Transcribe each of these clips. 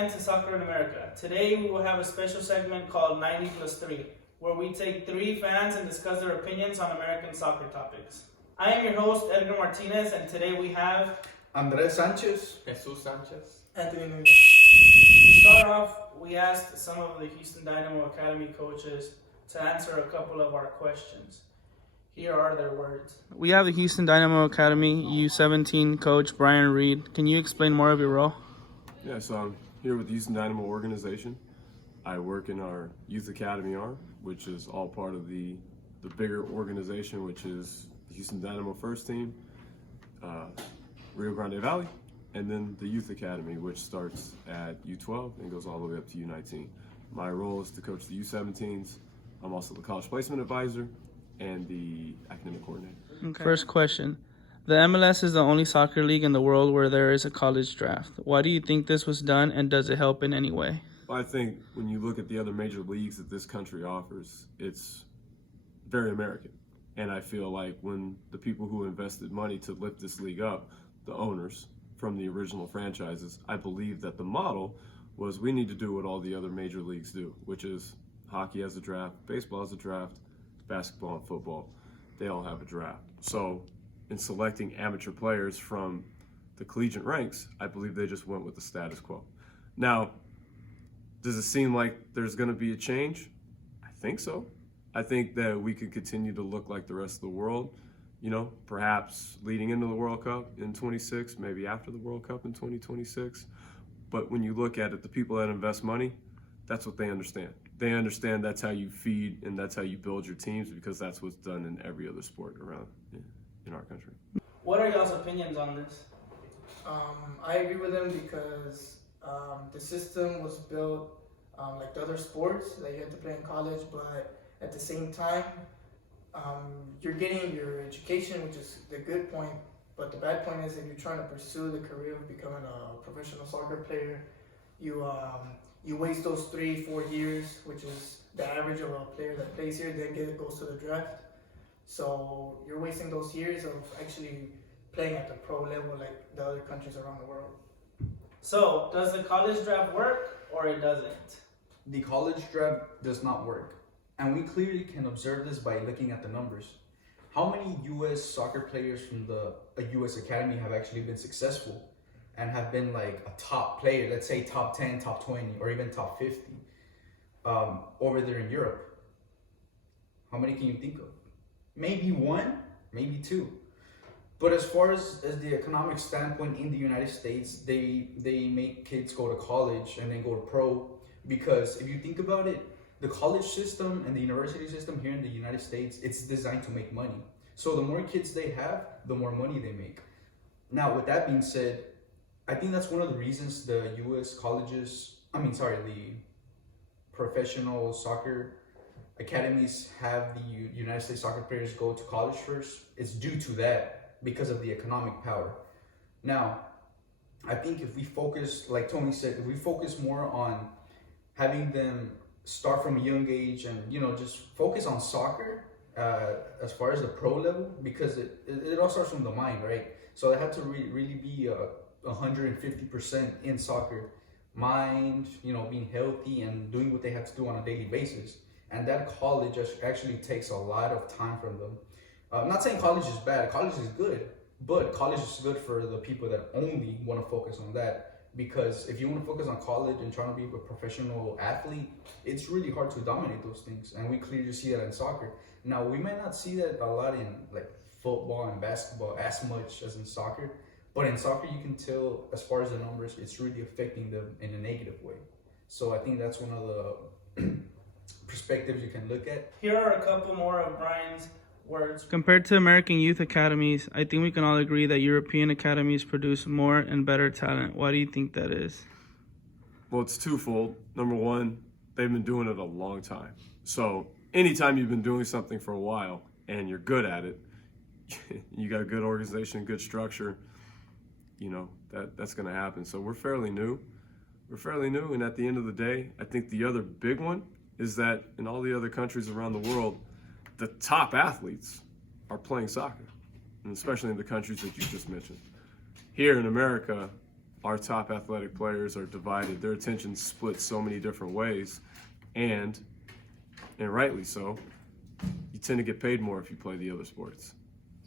again to Soccer in America. Today we will have a special segment called 90 plus 3, where we take 3 fans and discuss their opinions on American soccer topics. I am your host, Edgar Martinez, and today we have Andres Sanchez, Jesus Sanchez, Anthony Nunez. To start off, we asked some of the Houston Dynamo Academy coaches to answer a couple of our questions. Here are their words. We have the Houston Dynamo Academy U17 coach Brian Reed. Can you explain more of your role? Yeah, so I'm here with the Houston Dynamo organization. I work in our youth academy arm, which is all part of the bigger organization, which is the Houston Dynamo first team, Rio Grande Valley, and then the youth academy, which starts at U12 and goes all the way up to U19. My role is to coach the U17s. I'm also the college placement advisor and the academic coordinator. Okay. First question. The MLS is the only soccer league in the world where there is a college draft. Why do you think this was done, and does it help in any way? Well, I think when you look at the other major leagues that this country offers, it's very American. And I feel like when the people who invested money to lift this league up, the owners from the original franchises, I believe that the model was we need to do what all the other major leagues do, which is hockey has a draft, baseball has a draft, basketball and football, they all have a draft. So in selecting amateur players from the collegiate ranks, I believe they just went with the status quo. Now, does it seem like there's going to be a change? I think so. I think that we could continue to look like the rest of the world, perhaps leading into the World Cup in 26, maybe after the World Cup in 2026. But when you look at it, the people that invest money, that's what they understand. They understand that's how you feed and that's how you build your teams, because that's what's done in every other sport around in our country. What are y'all's opinions on this? I agree with him because the system was built like the other sports that you had to play in college, but at the same time, you're getting your education, which is the good point, but the bad point is if you're trying to pursue the career of becoming a professional soccer player, you waste those 3-4 years, which is the average of a player that plays here, then goes to the draft. So you're wasting those years of actually playing at the pro level like the other countries around the world. So, does the college draft work or it doesn't? The college draft does not work. And we clearly can observe this by looking at the numbers. How many U.S. soccer players from a U.S. academy have actually been successful and have been like a top player, let's say top 10, top 20, or even top 50 over there in Europe? How many can you think of? Maybe 1, maybe 2. But as far as the economic standpoint in the United States, they make kids go to college and then go to pro, because if you think about it, the college system and the university system here in the United States, it's designed to make money. So the more kids they have, the more money they make. Now, with that being said, I think that's one of the reasons the U.S. the professional soccer academies have the United States soccer players go to college first. It's due to that, because of the economic power. Now, I think if we focus, like Tony said, if we focus more on having them start from a young age and just focus on soccer as far as the pro level, because it all starts from the mind, right? So they have to really be 150% in soccer, mind, being healthy and doing what they have to do on a daily basis. And that college actually takes a lot of time from them. I'm not saying college is bad, college is good, but college is good for the people that only want to focus on that. Because if you want to focus on college and trying to be a professional athlete, it's really hard to dominate those things. And we clearly see that in soccer. Now, we might not see that a lot in like football and basketball as much as in soccer. But in soccer, you can tell, as far as the numbers, it's really affecting them in a negative way. So I think that's one of the perspectives you can look at. Here are a couple more of Brian's words. Compared to American youth academies, I think we can all agree that European academies produce more and better talent. Why do you think that is? Well, it's twofold. Number one, they've been doing it a long time. So anytime you've been doing something for a while and you're good at it, you got a good organization, good structure, that's going to happen. So we're fairly new. And at the end of the day, I think the other big one is that in all the other countries around the world, the top athletes are playing soccer, and especially in the countries that you just mentioned. Here in America, our top athletic players are divided. Their attention's split so many different ways, and rightly so. You tend to get paid more if you play the other sports.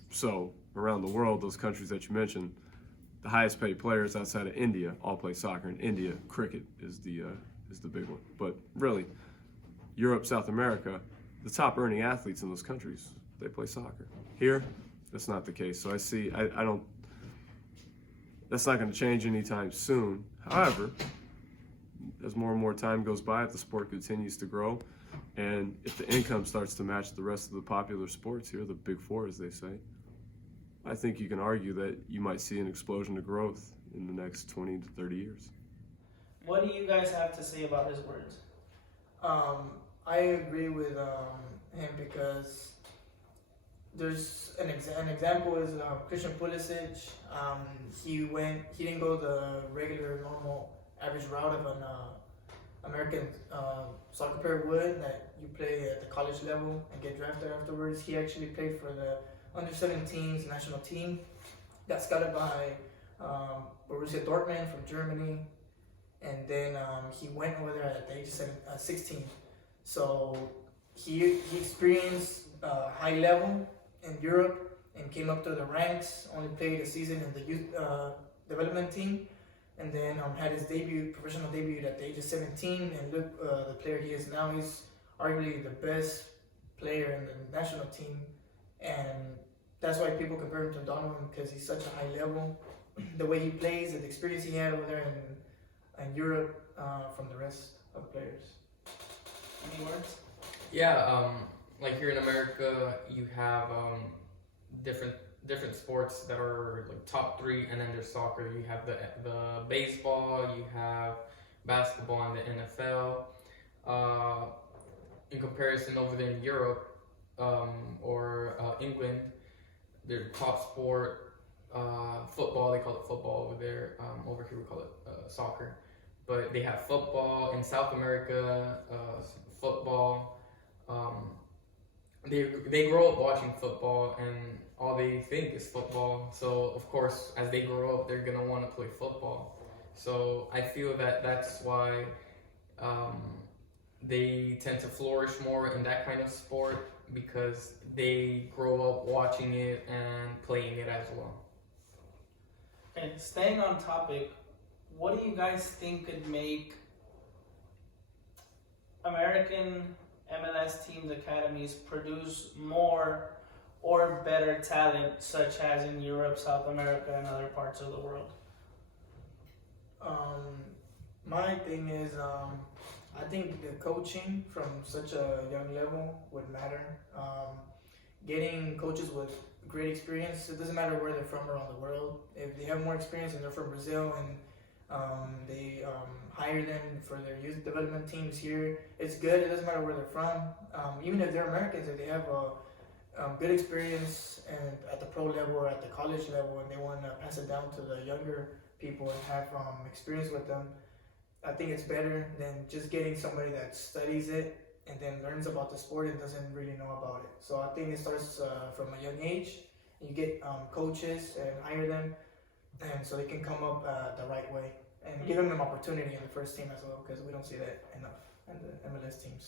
So around the world, those countries that you mentioned, the highest paid players outside of India all play soccer. In India, cricket is the big one. But really, Europe, South America, the top earning athletes in those countries, they play soccer. Here, that's not the case. So I don't. That's not going to change anytime soon. However, as more and more time goes by, if the sport continues to grow, and if the income starts to match the rest of the popular sports here, the big four, as they say, I think you can argue that you might see an explosion of growth in the next 20 to 30 years. What do you guys have to say about his words? I agree with him because there's an example is Christian Pulisic. He didn't go the regular, normal, average route of an American soccer player would, that you play at the college level and get drafted afterwards. He actually played for the under-17s national team. Got scouted by Borussia Dortmund from Germany, and then he went over there at the age of 16. So he experienced high level in Europe and came up to the ranks. Only played a season in the youth development team, and then had his professional debut at the age of 17. And look, the player he is now. He's arguably the best player in the national team, and that's why people compare him to Donovan, because he's such a high level. The way he plays, and the experience he had over there in Europe from the rest of the players. Any words? Yeah, like here in America, you have different sports that are like top three, and then there's soccer. You have the baseball, you have basketball, and the NFL. In comparison, over there in Europe or England, their top sport, football. They call it football over there. Over here we call it soccer. But they have football in South America. Football. They grow up watching football, and all they think is football. So of course, as they grow up, they're gonna want to play football. So I feel that that's why they tend to flourish more in that kind of sport, because they grow up watching it and playing it as well. Okay, staying on topic, what do you guys think could make American MLS teams' academies produce more or better talent, such as in Europe, South America, and other parts of the world? My thing is, I think the coaching from such a young level would matter. Getting coaches with great experience, it doesn't matter where they're from around the world. If they have more experience and they're from Brazil, and they hire them for their youth development teams here, it's good. It doesn't matter where they're from. Even if they're Americans, if they have a good experience and at the pro level or at the college level, and they want to pass it down to the younger people and have experience with them, I think it's better than just getting somebody that studies it and then learns about the sport and doesn't really know about it. So I think it starts from a young age. You get coaches and hire them, and so they can come up the right way, and give them an opportunity in the first team as well, because we don't see that enough in the MLS teams.